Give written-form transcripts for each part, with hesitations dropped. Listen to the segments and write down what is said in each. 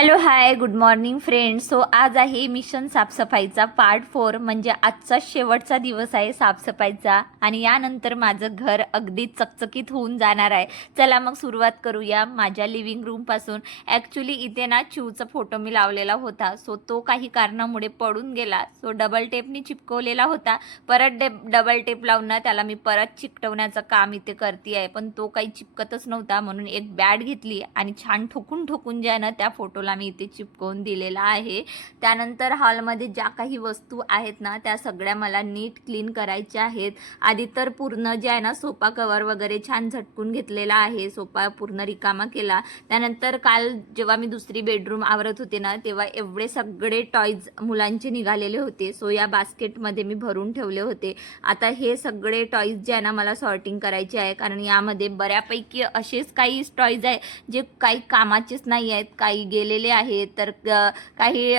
Hello hi good morning friends. So आज आहे mission साफसफाईचा part 4. म्हणजे आजचा शेवटचा दिवस आहे साफसफाईचा आणि यानंतर माझं घर अगदी चकचकीत होऊन जाणार आहे. चला मग सुरुवात करूया माझ्या लिव्हिंग रूमपासून. ॲक्च्युली इथे ना चिवचा फोटो मी लावलेला होता, सो तो काही कारणामुळे पडून गेला. सो डबल टेपनी चिपकवलेला होता, परत डबल टेप लावून ना त्याला मी परत चिकटवण्याचं काम इथे करते आहे, पण तो काही चिपकतच नव्हता. म्हणून एक बॅट घेतली आणि छान ठोकून ठोकून जे आहे ना त्या फोटोला मी इथे चिपकवून दिलेला आहे. त्यानंतर हॉलमध्ये ज्या काही वस्तू आहेत ना त्या सगळ्या मला नीट क्लीन करायच्या आहेत. आधी तर पूर्ण जे आहे ना सोफा कवर वगैरे छान झटकून घेतलेला आहे, सोफा पूर्ण रिकामा केला. त्यानंतर काल जेव्हा मी दुसरी बेडरूम आवरत होते ना तेव्हा एवढे सगळे टॉयज मुलांचे निघालेले होते, सो या बास्केटमध्ये मी भरून ठेवले होते. आता हे सगळे टॉयज जे आहे ना मला सॉर्टिंग करायचे आहे, कारण यामध्ये बऱ्यापैकी असेच काही टॉयज आहे जे काही कामाचेच नाही आहेत, काही गेलेले आहेत, तर काही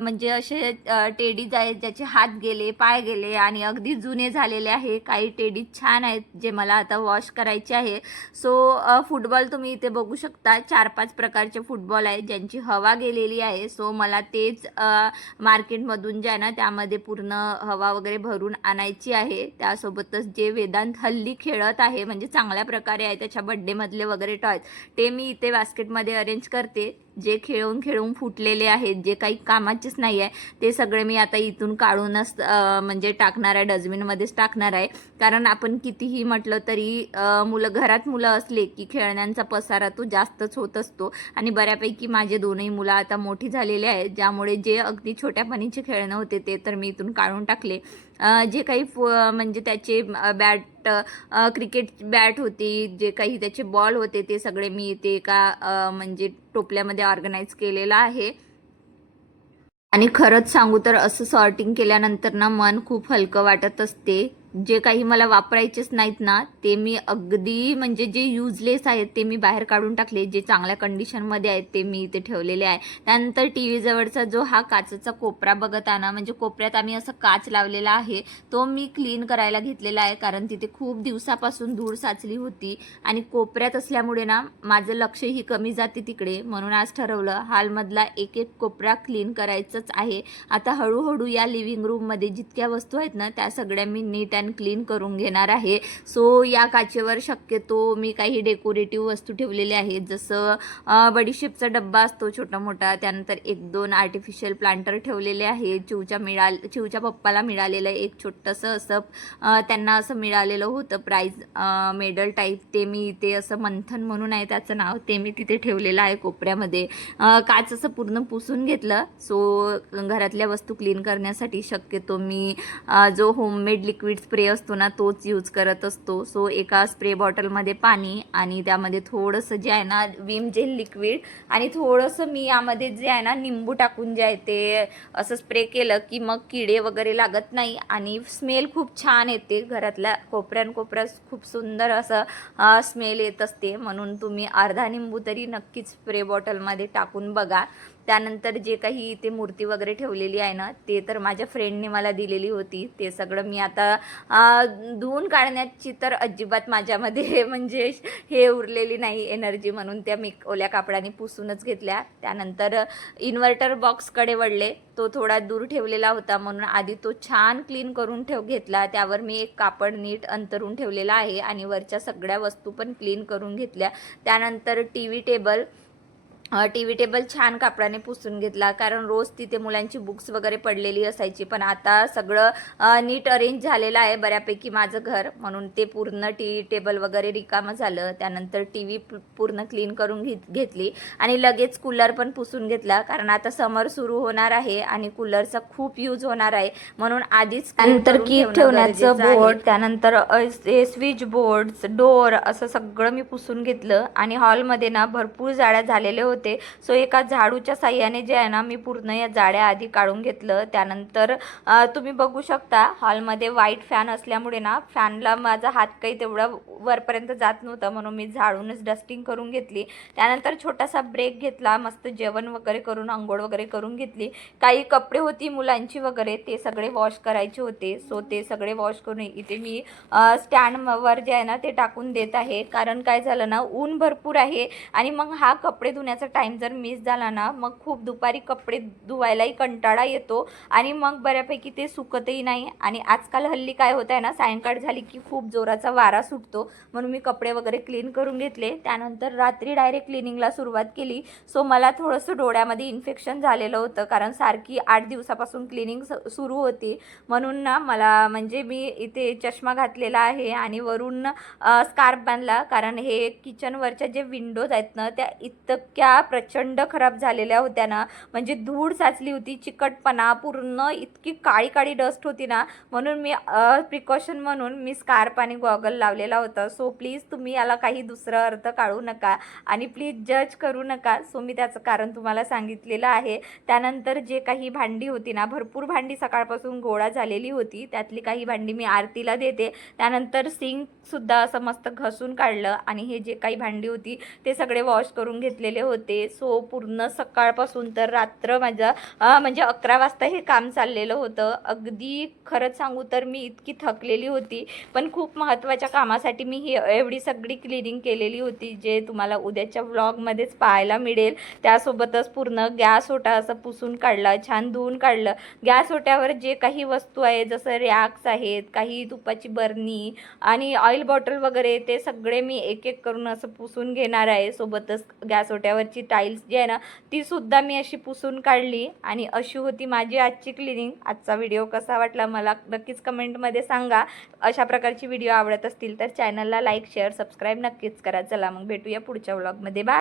म्हणजे असे टेडीज आहेत ज्याचे हात गेले, पाय गेले आणि अगदी जुने झालेले आहे. काही टेडीज छान आहेत जे मला आता वॉश करायचे आहे. सो फुटबॉल तुम्ही इथे बघू शकता, 4-5 प्रकारचे फुटबॉल आहेत ज्यांची हवा गेलेली आहे. सो मला तेच मार्केटमधून जे आहे ना त्यामध्ये पूर्ण हवा वगैरे भरून आणायची आहे. त्यासोबतच जे वेदांत हल्ली खेळत आहे, म्हणजे चांगल्या प्रकारे आहे, त्याच्या बड्डेमधले वगैरे टॉयज ते मी इथे बास्केटमध्ये अरेंज करते. जे खेळून खेळून फुटलेले आहेत, जे काही कामाचेच नाही आहे, ते सगळे मी आता इथून काढूनच म्हणजे टाकणार आहे, डस्टबिनमध्येच टाकणार आहे. कारण आपण कितीही म्हटलं तरी घरात मुलं असले की खेळण्यांचा पसारा तो जास्तच होत असतो. आणि बऱ्यापैकी माझे दोनही मुलं आता मोठी झालेले आहेत, ज्यामुळे जे अगदी छोट्यापणीचे खेळणं होते ते तर मी इथून काढून टाकले. जे काही म्हणजे त्याचे बॅट, क्रिकेट बॅट होती, जे काही त्याचे बॉल होते ते सगळे मी इथे एका म्हणजे टोपल्यामध्ये ऑर्गनाईज केलेलं आहे. आणि खरंच सांगू तर असं सॉर्टिंग केल्यानंतर ना मन खूप हलकं वाटत असते. जे काही मला वापरायचेच नाहीत ना ते मी अगदी म्हणजे जे युजलेस आहेत ते मी बाहेर काढून टाकले. जे चांगल्या कंडिशनमध्ये आहेत ते मी इथे ठेवलेले आहे. त्यानंतर टी व्ही जवळचा जो हा काचेचा कोपरा बघत आहे ना, म्हणजे कोपऱ्यात आम्ही असं काच लावलेला आहे, तो मी क्लीन करायला घेतलेला आहे. कारण तिथे खूप दिवसापासून धूळ साचली होती आणि कोपऱ्यात असल्यामुळे ना माझं लक्षही कमी जाते तिकडे. म्हणून आज ठरवलं हॉलमधला एक एक कोपरा क्लीन करायचंच आहे. आता हळूहळू या लिव्हिंग रूममध्ये जितक्या वस्तू आहेत ना त्या सगळ्या मी नीट अँड क्लीन करून घेणार आहे. सो या काचेवर शक्यतो मी काही डेकोरेटिव्ह वस्तू ठेवलेल्या आहेत, जसं बडीशेपचा डब्बा असतो छोटा मोठा, त्यानंतर 1-2 आर्टिफिशियल प्लांटर ठेवलेले आहेत. चिवच्या पप्पाला मिळालेलं एक छोटंसं असं त्यांना असं मिळालेलं होतं प्राईज मेडल टाईप, ते मी इथे असं मंथन म्हणून आहे त्याचं नाव, ते मी तिथे ठेवलेलं आहे कोपऱ्यामध्ये. काच असं पूर्ण पुसून घेतलं. सो घरातल्या वस्तू क्लीन करण्यासाठी शक्यतो मी जो होममेड लिक्विड स्प्रे असतो ना तोच यूज करत असतो. सो एका स्प्रे बॉटलमध्ये पाणी आणि त्यामध्ये थोडंसं जे आहे ना विम जेल लिक्विड आणि थोडंसं मी यामध्ये जे आहे ना निंबू टाकून जे आहे ते असं स्प्रे केलं की मग किडे वगैरे लागत नाही आणि स्मेल खूप छान येते. घरातल्या कोपऱ्यात खूप सुंदर असं स्मेल येत असते. म्हणून तुम्ही अर्धा निंबू तरी नक्कीच स्प्रे बॉटलमध्ये टाकून बघा. त्यानंतर जे काही इथे मूर्ती वगैरे ठेवलेली आहे ना ते तर माझ्या फ्रेंडने मला दिलेली होती. ते सगळं मी आता धुवून काढण्याची तर अजिबात माझ्यामध्ये म्हणजे हे उरलेली नाही एनर्जी, म्हणून त्या मी ओल्या कापडाने पुसूनच घेतल्या. त्यानंतर इन्व्हर्टर बॉक्सकडे वळले. तो थोडा दूर ठेवलेला होता म्हणून आधी तो छान क्लीन करून घेतला. त्यावर मी एक कापड नीट अंतरून ठेवलेला आहे आणि वरच्या सगळ्या वस्तू पण क्लीन करून घेतल्या. त्यानंतर टी व्ही टेबल छान कापडाने पुसून घेतला, कारण रोज तिथे मुलांची बुक्स वगैरे पडलेली असायची. पण आता सगळं नीट अरेंज झालेलं आहे बऱ्यापैकी माझं घर, म्हणून ते पूर्ण टी व्ही टेबल वगैरे रिकामं झालं. त्यानंतर टी व्ही पूर्ण क्लीन करून घेतली आणि लगेच कूलर पण पुसून घेतला, कारण आता समर सुरू होणार आहे आणि कूलरचा खूप यूज होणार आहे. म्हणून आधीच त्यानंतर कीप ठेवण्याचं बोर्ड, त्यानंतर स्विच बोर्ड्स, डोअर असं सगळं मी पुसून घेतलं. आणि हॉलमध्ये ना भरपूर जाळ्या झालेल्या होते. सो एका झाडूच्या साह्याने जे आहे ना मी पूर्ण या जाड्या आधी काढून घेतलं. त्यानंतर तुम्ही बघू शकता हॉलमध्ये व्हाईट फॅन असल्यामुळे ना फॅनला माझा हात काही तेवढा वरपर्यंत जात नव्हता, म्हणून मी झाडूनच डस्टिंग करून घेतली. त्यानंतर छोटासा ब्रेक घेतला, मस्त जेवण वगैरे करून आंघोळ वगैरे करून घेतली. काही कपडे होती मुलांची वगैरे ते सगळे वॉश करायचे होते. सो ते सगळे वॉश करून इथे मी स्टँडवर जे आहे ना ते टाकून देत आहे. कारण काय झालं ना ऊन भरपूर आहे आणि मग हा कपडे धुण्याचा थोडासा टाईम जर मिस झाला ना मग खूप दुपारी कपडे धुवायलाही कंटाळा येतो आणि मग बऱ्यापैकी ते सुकतही नाही. आणि आजकाल हल्ली काय होत आहे ना, सायंकाळ झाली की खूप जोराचा वारा सुटतो, म्हणून मी कपडे वगैरे क्लीन करून घेतले. त्यानंतर रात्री डायरेक्ट क्लिनिंगला सुरुवात केली. सो मला थोडंसं डोळ्यामध्ये इन्फेक्शन झालेलं होतं, कारण सारखी 8 दिवसापासून क्लिनिंग सुरू होती. म्हणून ना मला म्हणजे मी इथे चष्मा घातलेला आहे आणि वरून स्कार्फ बांधला, कारण हे किचनवरच्या जे विंडोज आहेत ना त्या इतक्या प्रचंड खराब झालेल्या होत्या ना, म्हणजे धूळ साचली होती, चिकटपणा, पूर्ण इतकी काळी काळी डस्ट होती ना, म्हणून मी प्रिकॉशन म्हणून मी स्कार्फ आणि गॉगल लावलेला होता. सो प्लीज तुम्ही याला काही दुसरा अर्थ काढू नका आणि प्लीज जज करू नका. सो मी त्याचं कारण तुम्हाला सांगितलेलं आहे. त्यानंतर जे काही भांडी होती ना, भरपूर भांडी सकाळपासून गोळा झालेली होती, त्यातली काही भांडी मी आरतीला देते. त्यानंतर सिंकसुद्धा असं मस्त घसून काढलं आणि हे जे काही भांडी होती ते सगळे वॉश करून घेतलेले होते. सो पूर्ण सकाळपासून तर रात्र माझं म्हणजे 11 वाजता हे काम चाललेलं होतं. अगदी खरंच सांगू तर मी इतकी थकलेली होती, पण खूप महत्त्वाच्या कामासाठी मी ही एवढी सगळी क्लिनिंग केलेली होती, जे तुम्हाला उद्याच्या व्लॉगमध्येच पाहायला मिळेल. त्यासोबतच पूर्ण गॅस ओटा असं पुसून काढला, छान धुवून काढलं. गॅस ओट्यावर जे काही वस्तू आहे, जसं रॅक्स आहेत, काही तुपाची बरणी आणि ऑइल बॉटल वगैरे, ते सगळे मी एक एक करून असं पुसून घेणार आहे. सोबतच गॅस ओट्यावरची टाईल्स जी आहे ना ती सुद्धा मी अशी पुसून काढली. आणि अशी होती माझी आजची क्लिनिंग. आजचा व्हिडिओ कसा वाटला मला नक्कीच कमेंटमध्ये सांगा. अशा प्रकारची व्हिडिओ आवडत असतील तर चॅनलला लाईक, शेअर, सबस्क्राईब नक्कीच करा. चला मग भेटूया पुढच्या व्लॉगमध्ये. बाय.